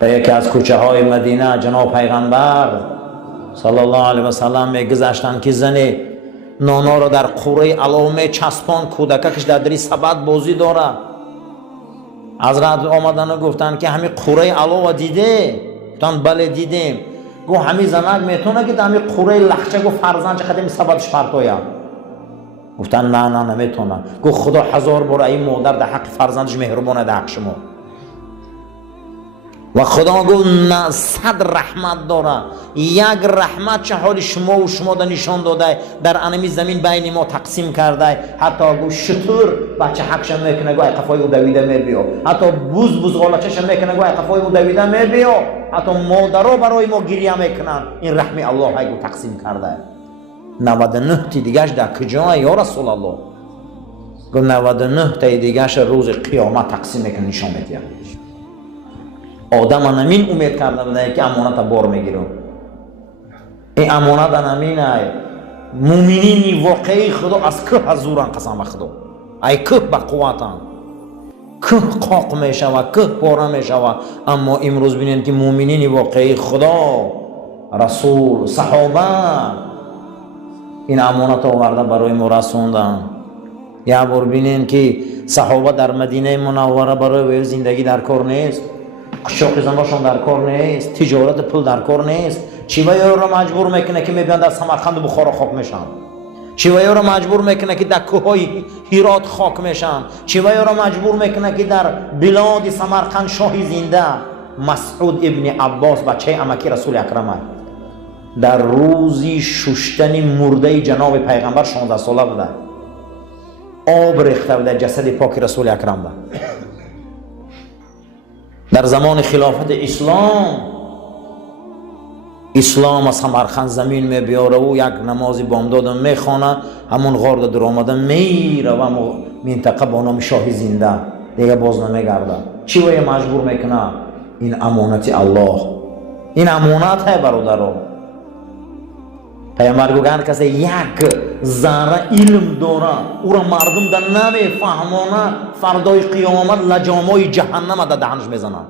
در یکی از کوچه های مدینه جناب پیغمبر صلی الله علیه و سلم میگذشتند که زن نانا را در قوره علامه چسبان، کودکش در دری سبد بازی داره. حضرت آمدن و گفتند که همین قوره علاوه دیده؟ گفتند بله دیدیم. گو همین زنک میتونه که همین قوره لخچه گو فرزند خدمی سبدش پرتویه؟ گفتن نه نمیتونه. گو خدا 1000 بار این مادر در حق فرزندش مهربانه در حق شما و خدا گو نه 100 رحمت داره. یک رحمت چه حال شما و شما در نشان داده در انمی زمین بین ما تقسیم کرده. حتی گو شطور بچه حقش میکنه گو قفای او دویده میر بیا، حتی بوز غالچش میکنه گو قفای او دویده میر بیا، حتی مادرها برای ما گریه میکنن. این رحمی الله گو تقسیم کرده. 99 تا دیگهش در کجای یا رسول الله؟ گو 99 تا دیگهش روز قیامت تقسیم میکنه نشان میده. آدم انمین امید کرده بوده که امانت بار میگیرم. این امانت انمین ای مومنین واقعی خدا از که حضوران قسم خدا ای که با قوتان که قاق میشود که پاره میشود. اما امروز بینید که مومنین واقعی خدا رسول صحابه این امانت آورده برای ما رسوندن. یا بار بینید که صحابه در مدینه منوره برای زندگی در کار نیست، قشاق زناشون در کار نیست، تجارت پول در کار نیست. چیوایی را مجبور میکنه که میبیان در سمرقند و بخارا خاک میشن، چیوایی را مجبور میکنه که در کوههای هرات خاک میشن، چیوایی را مجبور میکنه که در بلاد سمرقند شاه زنده مسعود ابن عباس بچه عمکی رسول اکرم در روزی ششتن مرده جناب پیغمبر 16 ساله بوده، آب ریخته بوده جسد پاک رسول اکرم ده. در زمان خلافت اسلام از سمرقند زمین میبیاره و یک نماز بامداد میخوانه، همون غار در آمده میره و منطقه با نام شاه زنده دیگه باز نمیگرده. چی وای مجبور میکنه؟ این امانت الله، این امانت های برادران. پیامبر گوگن کسی یک ذره علم داره او را مردم در نمیفهمانه فردای قیامت لجامای جهنم در دهنش میزنن.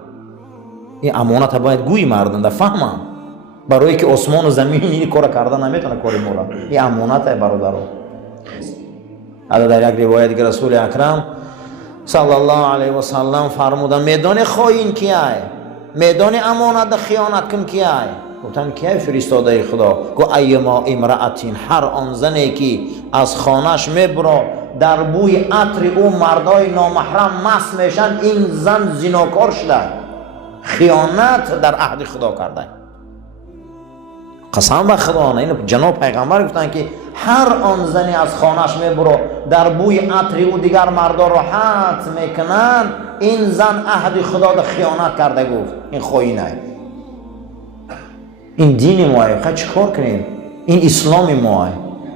این امانت باید گوی مردم در فهمن، برای که آسمان و زمین این کار کردن نمیتونه کاری مولا. این امانت های برادران. در یک روایت که رسول اکرم صلی الله علیه و سلم فرمودن میدان خائن کیه؟ میدان امانت خیانت کم کیه؟ گفتن که فرستاده خدا؟ گو ایما امرأتین، هر آن زنی که از خانهش میبره در بوی عطر او مردای نامحرم مست میشن، این زن زناکار شده، خیانت در عهد خدا کرده. قسم به خدا نه، این جناب پیغمبر گفتن که هر آن زنی از خانهش میبره در بوی عطر او دیگر مردا راحت میکنن، این زن عهد خدا در خیانت کرده. گفت این خائنه. این دین ماه خواهد چکار کنیم؟ این اسلام ماه،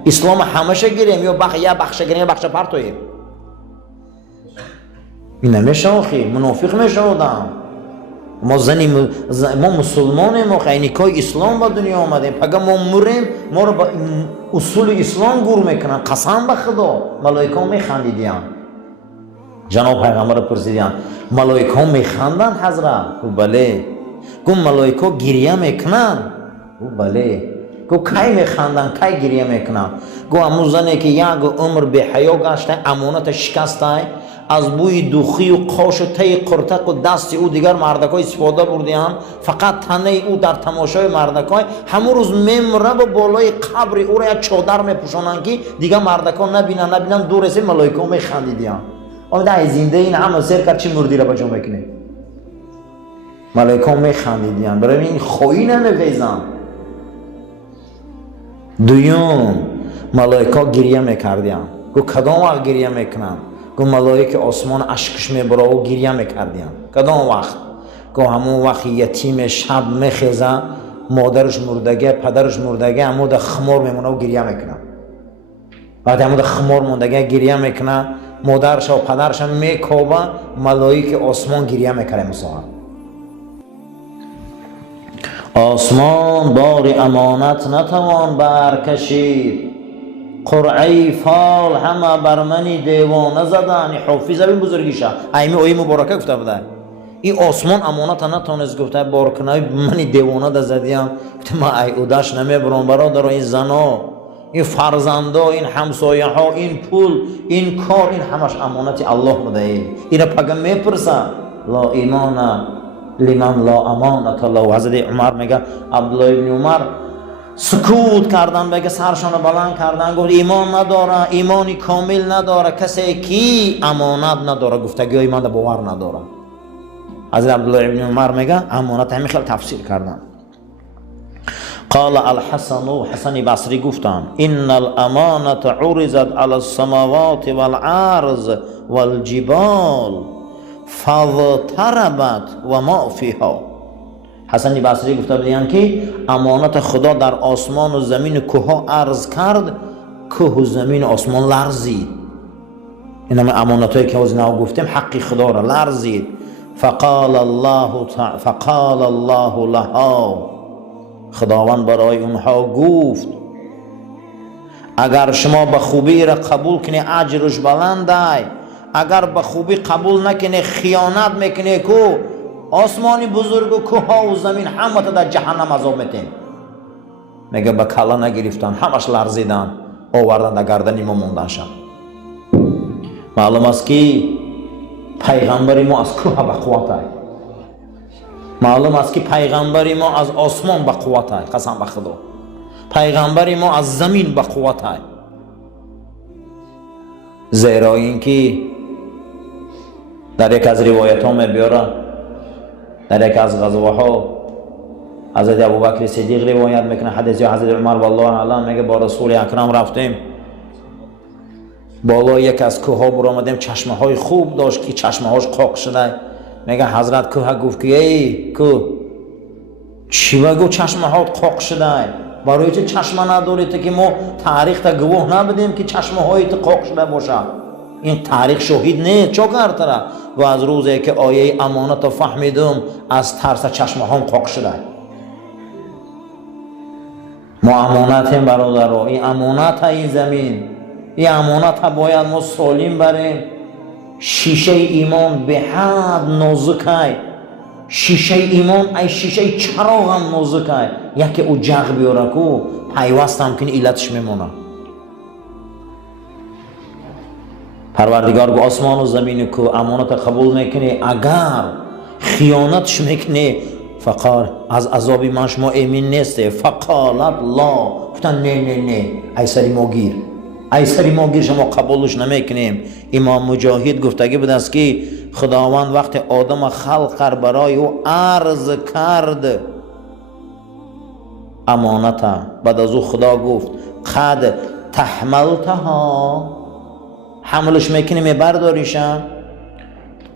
اسلام همشه گیریم یا یا بخش گیریم یا بخش پرتویم؟ این نمیشه آخی، منافق میشه آدم. ما مسلمانیم، ما خیلی اسلام با دنیا آمدیم، اگر ما مریم ما رو با اصول اسلام گور میکنن. قسم به خدا ملائکه ها میخندیدین. جناب پیغمبر پرسیدن ملائکه ها میخندن حضرت؟ گفت بله. گفت ملائکه گریه میکنن؟ گفت بله. گفت کی میخندن کی گریه میکنن؟ گفت همون زنی که یک عمر به حیا گشته، امانت شکسته، از بوی دوخی و قاش و تی قرتق و دست او دیگر مردکای استفاده بردیان، فقط تنه او در تماشای مردکای، همون روز میمره و بالای قبر او را یک چادر میپوشانن که دیگر مردکا نبینن دور از ملائکه میخندیدن. آمده زنده این همه سر کرد چی مردی را بجا میکنه؟ ملائکه میخندیدن. برای این خواهی نمیفیزن. دویم ملائکه گریه میکردن. گو کدام وقت گریه میکنن؟ گو ملائکه آسمان اشکش میبره و گریه میکردن. کدام وقت؟ گو همون وقت یتیم شب میخیزه، مادرش مردگه پدرش مردگه، همون در خمار میمونه و گریه میکنه. وقتی همون در خمار موندگه گریه میکنه، مادرش و پدرش هم میکوبه، ملائکه آسمان گریه میکنه. مثلا آسمان بار امانت نتوان برکشید، قرعه فال همه بر منی دیوانه زدن. حافظ این بزرگیشه ایمی اوی مبارکه گفته بوده این آسمان امانت نتونست گفته بارکنای منی دیوانه ده زدیم گفته ما ای اودش نمیبرم برادر. این زنا، این فرزندا، این همسایه ها، این پول، این کار، این همش امانت الله بده. اینا پگم میپرسه لا ایمان لمن لا امانت الله. حضرت عمر میگه عبدالله ابن عمر سکوت کردن، بگه سرشان بلند کردن گفت ایمان نداره، ایمانی کامل نداره کسی کی امانت نداره. گفتگی ایمان باور نداره. حضرت عبدالله ابن عمر میگه امانت همین خیلی تفسیر کردن. قال الحسن، حسن بصری گفتن ان الامانة عرضت على السماوات والارض والجبال فاضطربت و ما فیها. حسن بصری گفته بودن که امانت خدا در آسمان و زمین کوه عرض کرد، کوه و زمین و آسمان لرزید. این همه امانتایی که از نو گفتیم حق خدا را لرزید. فقال الله لها، خداوند برای اونها گفت اگر شما به خوبی را قبول کنی اجرش بلنده، اگر به خوبی قبول نکنی خیانت میکنی که آسمانی بزرگ و کوه و زمین همه تا در جهنم عذاب میتین. میگه به کلا نگرفتن، همش لرزیدن، آوردن در گردن ما موندن شد. معلوم است که پیغمبری ما از کوه به قوت های، معلوم است که پیغمبری ما از آسمان به قوت های، قسم به خدا پیغمبری ما از زمین به قوت های. زیرا اینکه در یک از روایت ها میبیاره، در یک از غزوه ها حضرت ابوبکر صدیق روایت میکنه، حدیث حضرت عمر والله اعلم میگه با رسول اکرم رفتیم بالا یک از کوه ها برآمدیم، چشمه های خوب داشت که چشمه هاش قاق شده. میگه حضرت کوه گفت که ای کوه چی بگو چشمه ها قاق شده، برای چه چشمه نداری تو که ما تاریخ تا گواه نبدیم که چشمه های تو قاق شده باشه؟ این تاریخ شهید نه چو کرده. و از روزی که آیه امانت فهمیدم از ترس چشمه هم قاق شده. ما امانتیم برادر، این امانت این زمین، این امانت باید ما سالم بریم. شیشه ایمان به حد نازکه، شیشه ایمان ای شیشه چراغ هم نازکه، یکی او جغ بیاره که پیوست هم کنی علتش میمونه. پروردگار گو آسمان و زمین که امانت قبول میکنی اگر خیانتش میکنی فقال از عذابی من شما ایمین نیسته. فقالت لا، گفتن نه نه نه ای سری ما گیر، ای سری ما گیر شما قبولش نمیکنیم. امام مجاهد گفتگی بود است که خداوند وقت آدم خلق برای او عرض کرد امانت، بعد از او خدا گفت قد تحملتها، حملش میکنی میبرداریشم.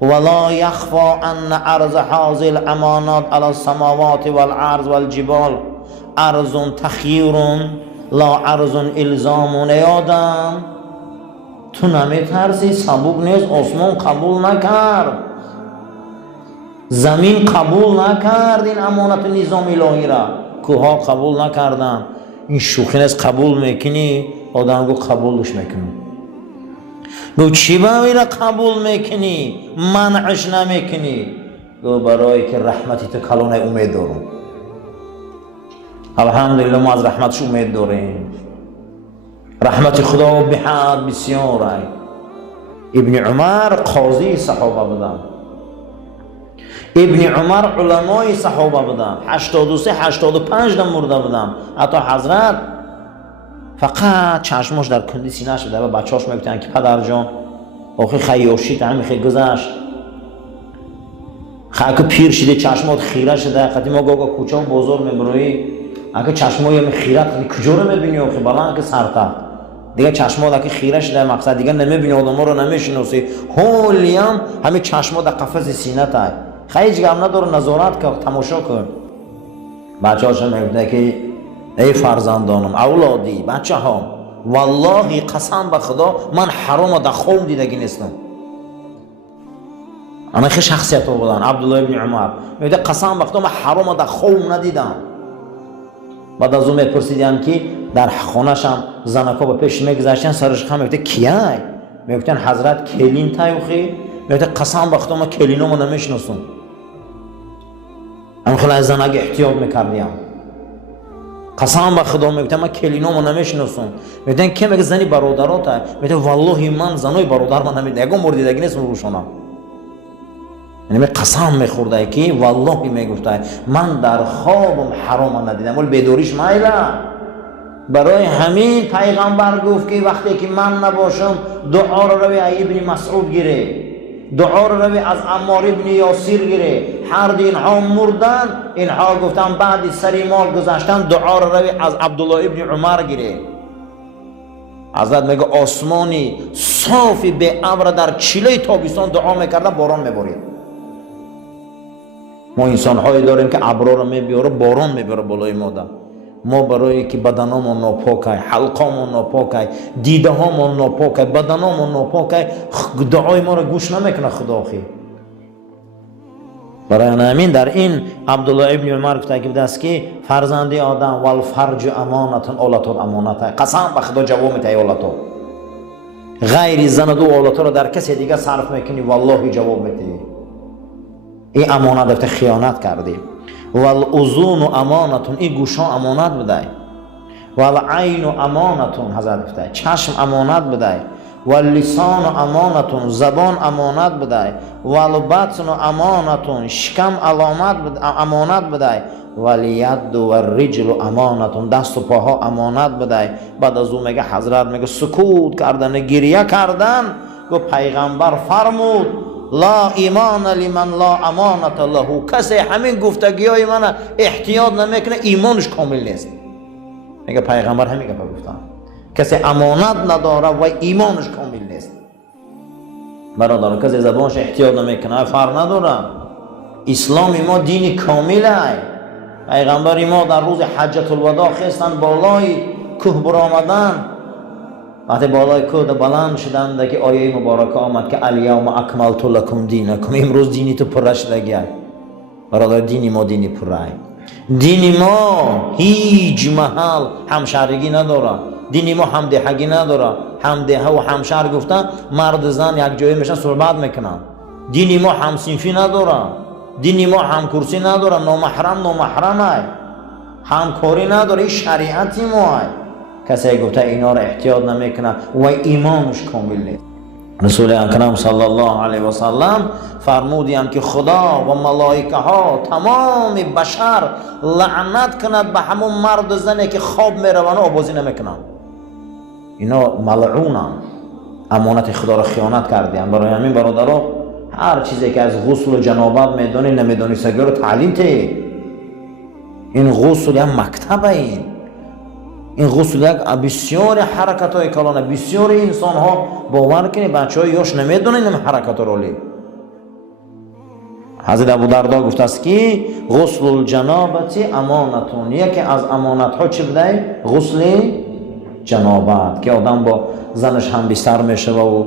ولا يخفى ان عرض هذه الامانات على السماوات والارض والجبال عرض تخییر لا عرض الزام. نیادم تو نمیترسی سبوک نیست، آسمان قبول نکرد، زمین قبول نکرد این امانت نظام الهی را، کوها قبول نکردن. این شوخی نیست قبول میکنی، آدم گو قبولش میکنی. گو چی باوی را قبول میکنی منعش نمیکنی؟ گو برای که رحمتی تو کلانه امید دارم. الحمدلله ما از رحمتش امید داریم. رحمت خدا به حد بسیار ای. ابن عمر قاضی صحابه بودن، ابن عمر علمای صحابه بودن، 83 85 دم مرده بودن. حتی حضرت فقط چشماش در کندی سینه شده و بچه‌اش میگفتن که پدر جان آخه خیاشیت همین خیلی گذشت، خاک پیر شده چشمات خیره شده. خاطی ما گاگا کوچه و بازار میبروی اگه چشمای هم خیرت کجا رو میبینی؟ آخه بلند که سرتا دیگه چشمات اگه خیره شده مقصد دیگه نمیبینی، آدم ها رو نمیشناسی. حالی هم همین چشمات در قفس سینه تا خیلی گم نداره، نظارت که تماشا کن. بچه هاشم میگفتن که ای فرزندانم اولادی بچه ها والله قسم به خدا من حرام در خوم دیدگی نیستم. انا خیلی شخصیت ها بودن. عبدالله ابن عمر میگه قسم به خدا من حرام در خوم ندیدم. بعد از اون میپرسیدن که در خانه‌ش هم زنکا به پیش میگذاشتن، سرش خم میگه کیه؟ میگفتن حضرت کلین تایوخی. میگه قسم به خدا من کلینو نمیشناسم. هم خیلی از زنگ احتیاط میکردیم. قسم به خدا میگم من کلینامو نمیشناسم. میگن که میگه زنی برادرات های. میگه والله من زنای برادر من نمیدونم. یکم مورد دیگه نیست روشونا. یعنی قسم میخورده که والله میگفته من در خوابم حرام ندیدم ولی بدوریش مایله. برای همین پیغمبر گفت که وقتی که من نباشم دعا رو روی ابن مسعود گیره، دعا رو روی از عمار ابن یاسیر گیره. هر اینها مردن، اینها گفتن بعد سری مال گذاشتن دعا رو روی از عبدالله ابن عمر گیره. حضرت میگه آسمانی صافی به ابر در چیله تابستان دعا میکردن باران میبارید. ما انسان هایی داریم که ابرا رو میبیاره باران میباره بالای ما. ما برای که بدنمون ناپاکه، حلقمون ناپاکه، دیده هامون ناپاکه، بدنمون ناپاکه، دعای ما رو گوش نمیکنه خدا خی. برای همین در این عبدالله ابن عمر تاکید است که فرزندی آدم والفرج امانت اولاد امانت. قسم به خدا جواب میده اولاد. غیر زن دو اولاد رو در کسی دیگه صرف میکنی والله جواب میده. این امانت دفت خیانت کردی. والأذون امانتون، این گوشا امانت بده. والعین امانتون، حضرت گفته چشم امانت بده. واللسان امانتون، زبان امانت بده. والبطن امانتون، شکم امانت بده. والید والرجل امانتون، دست و پاها امانت بده. بعد از اون میگه حضرت میگه سکوت کردن، گریه کردن. گفت پیغمبر فرمود لا ایمان لمن لا امانت له. کسی همین گفتگیای من احتیاط نمیکنه ایمانش کامل نیست. میگه پیغمبر همین گفت گفتن کسی امانت نداره و ایمانش کامل نیست. برادر کسی زبانش احتیاط نمیکنه فرق نداره. اسلام ما دین کامله. پیغمبر ما در روز حجت الوداع خستن بالای کوه برآمدن. وقتی بالای کوه بلند شدند که آیه مبارکه آمد که الیوم اکملت لکم دینکم، امروز دینی تو پره شده. برادر دینی ما دینی پره. دینی ما هیچ محل همشهرگی نداره. دینی ما همدهگی نداره. همدهه و همشهر گفتن مرد زن یک جایی میشن صحبت میکنن. دینی ما همصنفی نداره. دینی ما همکرسی نداره. نامحرمه. همکاری نداره. این شریعتی ما. کسی گفته اینا رو احتیاط نمیکنه و ایمانش کامل نیست. رسول اکرم صلی الله علیه و سلم فرمودند که خدا و ملائکه ها تمام بشر لعنت کند به همون مرد و زنی که خواب میروند و آبازی نمیکنند. اینا ملعونن، امانت خدا را خیانت کردند. برای همین برادرها هر چیزی که از غسل و جنابت میدونی نمیدونی سگی رو تعلیم ته. این غسل هم مکتبه. این غسل یک بسیار حرکت های کلانه. بسیار انسان ها باور کنی بچه های یاش نمیدونن این حرکت رولی. حضرت ابو دردا گفته است که غسل الجنابت امانتون، یکی از امانت ها چی بوده؟ غسل جنابت، که آدم با زنش هم بستر میشه و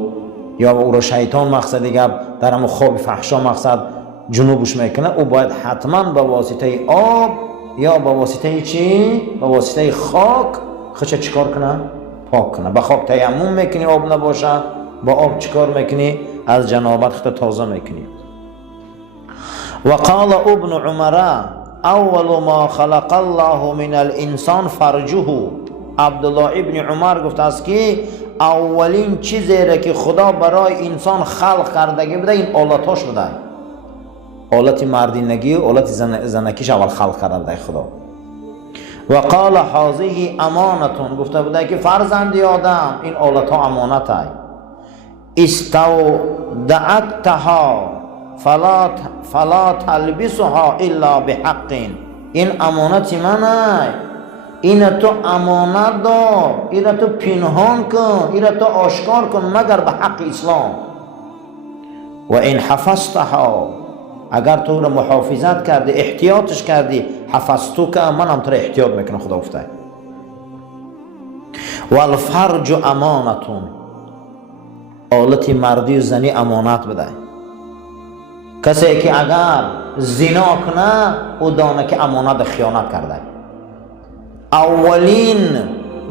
یا او را شیطان مقصد دیگه در همون خواب فحشا مقصد جنوبش میکنه، او باید حتما به واسطه آب یا با واسطه چی؟ با واسطه خاک خودش چیکار کنه؟ پاک کنه. با خاک تیمم میکنی آب نباشه، با آب چیکار میکنی؟ از جنابت خودت تازه میکنی. و قال ابن عمر اول ما خلق الله من الانسان فرجه. عبدالله ابن عمر گفته است که اولین چیزی را که خدا برای انسان خلق کردگی بوده این آلتاش بوده. آلت مردینگی و آلت زنکیش اول خلق کرده خدا. و قال هذه امانتون، گفته بوده که فرزندی آدم این آلت ها امانت های. استودعتها فلا تلبسها الا بحق. این امانت منه، این تو امانت دار، این تو پنهان کن، این تو آشکار کن مگر به حق اسلام. و این حفظتها، اگر تو رو محافظت کردی احتیاطش کردی، حفظتو که من هم تو رو احتیاط میکنم. خدا گفته والفرج امانتون، آلت مردی و زنی امانت بده. کسی که اگر زنا کنه او دانه که امانت خیانت کرده. اولین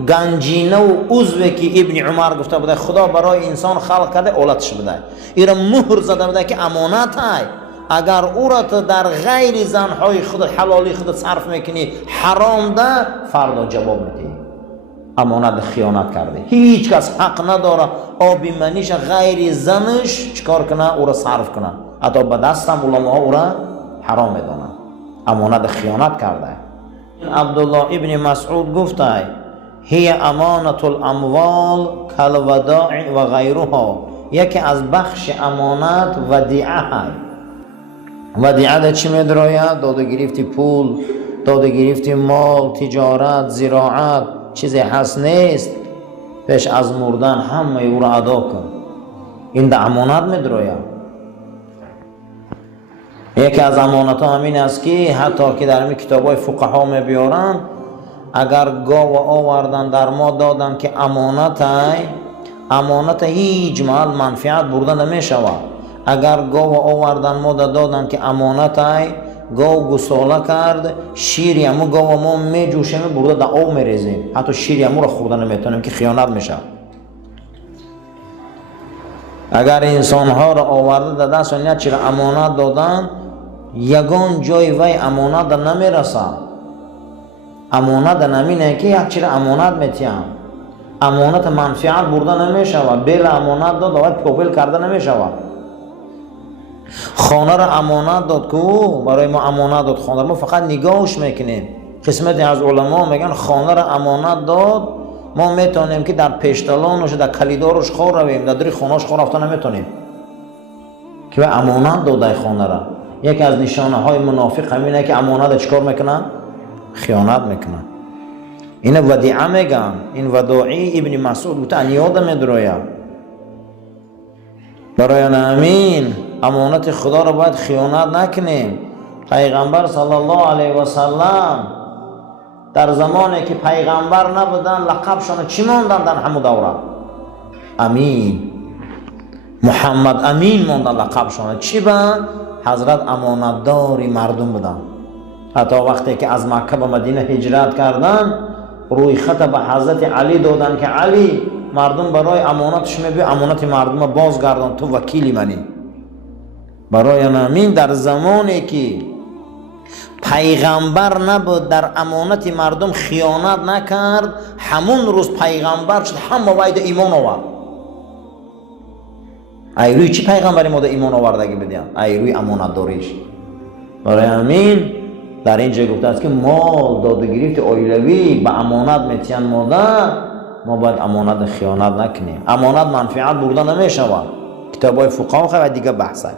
گنجینه و عضوی که ابن عمر گفته بوده خدا برای انسان خلق کرده آلتش بده. این را مهر زده بوده که امانت های. اگر او را تو در غیر زنهای خود حلالی خود صرف میکنی حرام ده، فردا جواب میدی امانت خیانت کرده. هیچ کس حق نداره آبی منیش غیر زنش چکار کنه او را صرف کنه، حتی به دستم علما او را حرام میدونن، امانت خیانت کرده. عبدالله ابن مسعود گفته هی امانت الاموال کالوداع و غیرها، یکی از بخش امانت ودیعه های. ودیعه ده چی میدراید؟ داده گرفتی پول، داده گرفتی مال، تجارت، زراعت، چیزی هست نیست، پیش از مردن همه او را ادا کن، این ده امانت میدراید. یکی از امانت ها همین است که حتی که در این کتاب های فقها می بیارن، اگر گاو آوردن در ما دادن که امانت هیچ محل منفعت برده نمی شود. اگر گاو آوردن ما دادن که امانت گاو گساله کرد، شیری همو گاو ما می جوشیم برده در آب می ریزیم، حتی شیری همو را خورده نمیتونیم که خیانت میشه. اگر انسان ها را آورده در دست و چرا امانت دادن، یگان جای وی امانت نمی رسه. امانت نمینه که یک چرا امانت میتیم، امانت منفعت برده نمی شود، بیل امانت داد و پوبل کرده نمی شود. خانه را امانت داد که برای ما امانت داد، خانه را ما فقط نگاهش میکنیم. قسمتی از علما میگن خانه را امانت داد، ما میتونیم که در پیشتلانش در کلیدارش خور رویم، در دری خانهش خور رفته نمیتونیم که امانت داده خانه را. یکی از نشانه های منافق همینه که امانت چکار میکنن؟ خیانت میکنن. این ودیعه میگن، این وداعی ابن مسعود گفته یاد میدراید. برای همین امانت خدا را باید خیانت نکنیم. پیغمبر صلی الله علیه و سلم در زمانی که پیغمبر نبودن لقبشان چی ماندن در همون دوره؟ امین. محمد امین ماندن لقبشان. چی بود؟ حضرت امانتداری مردم بودن. حتی وقتی که از مکه به مدینه هجرت کردن، روی خط به حضرت علی دادن که علی مردم برای امانتش میبی، امانت مردم بازگردان، تو وکیلی منی. برای همین در زمانی که پیغمبر نبود در امانت مردم خیانت نکرد، همون روز پیغمبر شد، همه باید ایمان آورد. ای روی چی پیغمبری ما در ایمان آوردگی بدیم؟ ای روی امانت داریش. برای همین در اینجا گفته است که ما داده گرفت اولیوی به امانت میتین ما باید امانت خیانت نکنیم. امانت منفعت برده نمی شود. کتابای فقها و دیگه بحثه.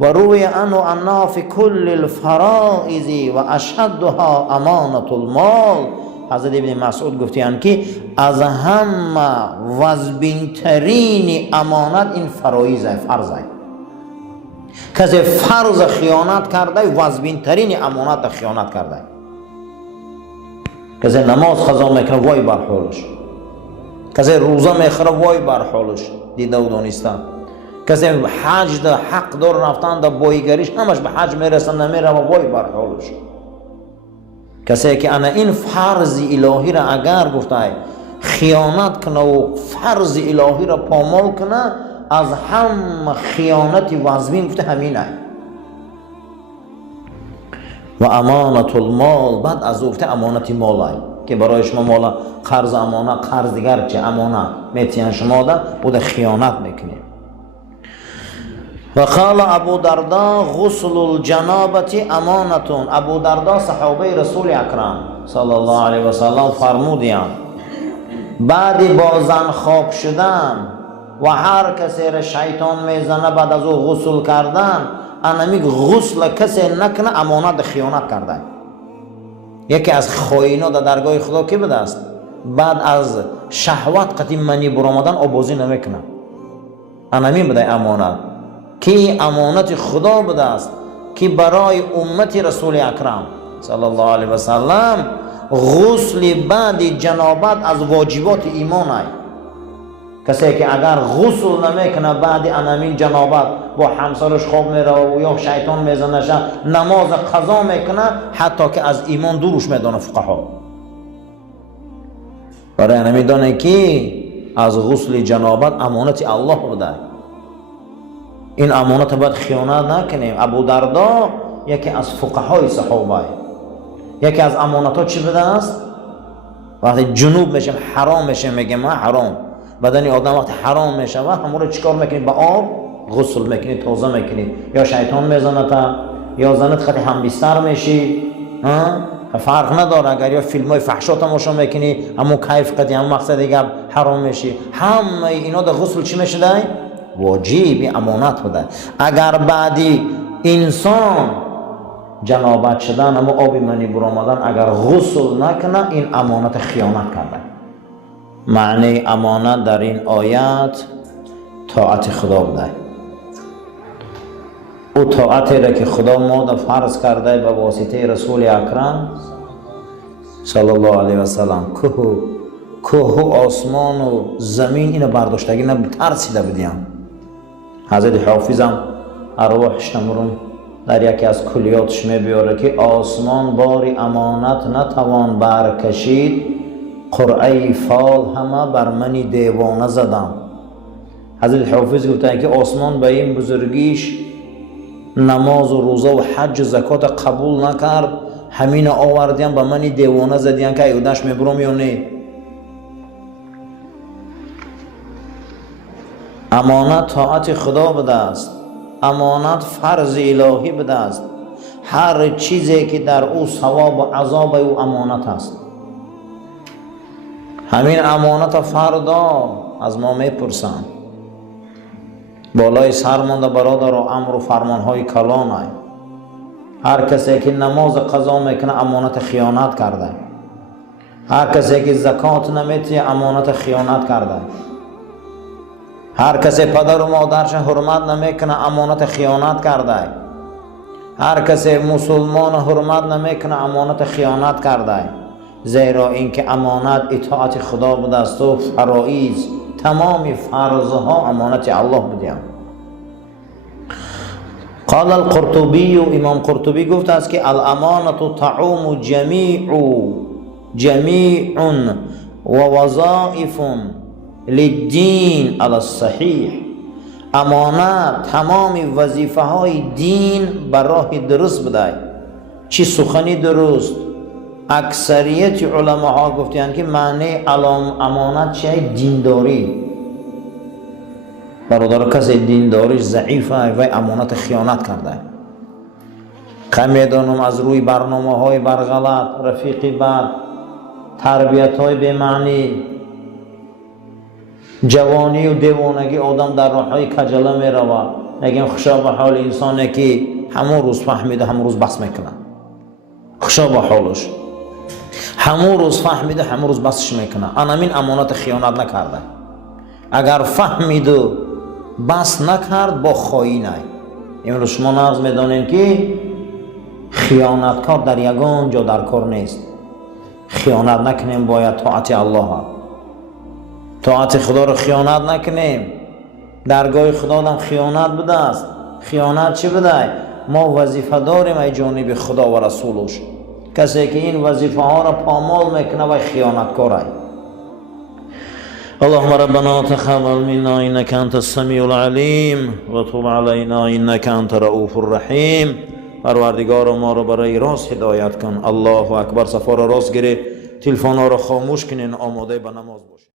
و روی انه فی کل الفرائض و اشدها امانت المال. حضرت ابن مسعود گفتیان که از همه وزبین ترین امانت این فرایض فرضه. کسی فرض خیانت کرده وزبین ترین امانت خیانت کرده. کسی نماز قضا میکنه وای بر حالش، کسی روزه میخوره وای بر حالش، دیده و دانسته. کسی حج ده حق دار رفتن ده بایگریش همش به حج میرسه نمیره و وای بر حالش. کسی که انا این فرض الهی را اگر گفته خیانت کنه و فرض الهی را پامال کنه، از هم خیانت وزبین گفته همینه. و امانت المال، بعد از گفته امانت مال که برای شما مال قرض امانت، قرض دیگر چه امانت میتین شما ده و ده خیانت میکنیم. و قال ابو دردا غسل الجنابه امانتون. ابو دردا صحابه رسول اکرم صلی الله علیه و سلم فرمودند بعد با زن خواب شدن و هر کسی را شیطان میزنه بعد از او غسل کردن، انمی غسل کسی نکنه امانت خیانت کرده. یکی از خائنا در درگاه خدا کی بوده است؟ بعد از شهوت قدیم منی برآمدن آبازی نمیکنه. انمی بوده امانت که امانت خدا بوده است که برای امت رسول اکرم صلی الله علیه و سلم غسل بعد جنابت از واجبات ایمان است. کسی که اگر غسل نمیکنه بعد انامین جنابت با همسرش خواب میره و یا شیطان میزنش نماز قضا میکنه، حتی که از ایمان دورش میدانه فقها. برای انامین دانه که از غسل جنابت امانت الله بوده. این امانت باید خیانت نکنیم. ابو دردا یکی از فقهای صحابه، یکی از امانت ها چی بوده است؟ وقتی جنوب میشه حرام میشه، میگه من حرام، بدن آدم وقتی حرام میشه و همون رو چیکار میکنید؟ با آب غسل میکنید، تازه میکنید، یا شیطان میزنه تا یا زنت خیلی هم بیستر میشی، فرق نداره. اگر یا فیلم های فحشا تماشا میکنی همون کیف قدی همون مقصد دیگه حرام میشی. همه اینا در غسل چی میشه؟ دای واجبی امانت بوده. اگر بعدی انسان جنابت شدن اما آبی منی برآمدن اگر غسل نکنه، این امانت خیانت کرده. معنی امانت در این آیت طاعت خدا بوده. او طاعتی را که خدا ما فرض کرده به واسطه رسول اکرم صلی الله علیه و سلم، کوه و آسمان و زمین اینو برداشتگی نترسیده بودیم. حضرت حافظم ارواحش نمرون در یکی از کلیاتش میبیاره که آسمان باری امانت نتوان برکشید، قرعه فال همه بر منی دیوانه زدم. حضرت حافظ گفته که آسمان به این بزرگیش نماز و روزه و حج و زکات قبول نکرد، همین آوردیم به منی دیوانه زدیم که ایودش میبرم یا نه. امانت طاعت خدا بوده است، امانت فرض الهی بوده است. هر چیزی که در او ثواب و عذاب او امانت است. همین امانت فردا از ما میپرسند. بالای سر مانده برادر و امر و فرمانهای کلانه. هر کسی که نماز قضا میکنه امانت خیانت کرده. هر کسی که زکات نمیده امانت خیانت کرده. هر کسی پدر و مادرش حرمت نمیکنه امانت خیانت کرده. هر کسی مسلمان حرمت نمیکنه امانت خیانت کرده. زیرا اینکه امانت اطاعت خدا بوده است و فرائض تمام فرضها امانت الله بودیم. قال القرطبی، امام قرطبی گفته است که الامانت تعوم جمیع و وظائف للدین علی الصحیح. امانت تمام وظیفه های دین بر راه درست بده. چی سخنی درست؟ اکثریت علماء گفتند که معنی امانت چیه؟ دینداری. برادر کسی دینداریش ضعیفه و امانت خیانت کرده. کمی دانم از روی برنامه های برغلط، رفیقی بد، تربیت های به معنی، جوانی و دیوانگی آدم در راه های کجله می رود. نگیم خوشا به حال انسانی که همون روز فهمیده همون روز بس میکنه. خوشا به حالش، همون روز فهمیده همون روز بسش میکنه. آنامین امانت خیانت نکرده. اگر فهمید و بس نکرد با خائنه. امروز شما نقض میدانید که خیانتکار در یگان جا در کار نیست. خیانت نکنیم، باید طاعت الله، طاعت خدا رو خیانت نکنیم. درگاه خدا هم خیانت بوده است. خیانت چی بوده؟ ما وظیفه داریم ای جانب خدا و رسولش. کسی که این وظیفه ها را پامال میکنه و خیانتکاره. اللهم ربنا تقبل منا انك انت السميع العليم و تب علينا انك انت رؤوف الرحیم. پروردگار ما رو برای راست هدایت کن. الله اکبر. صفا را راست گیره، تلفن ها را خاموش کنین، آماده به نماز باش.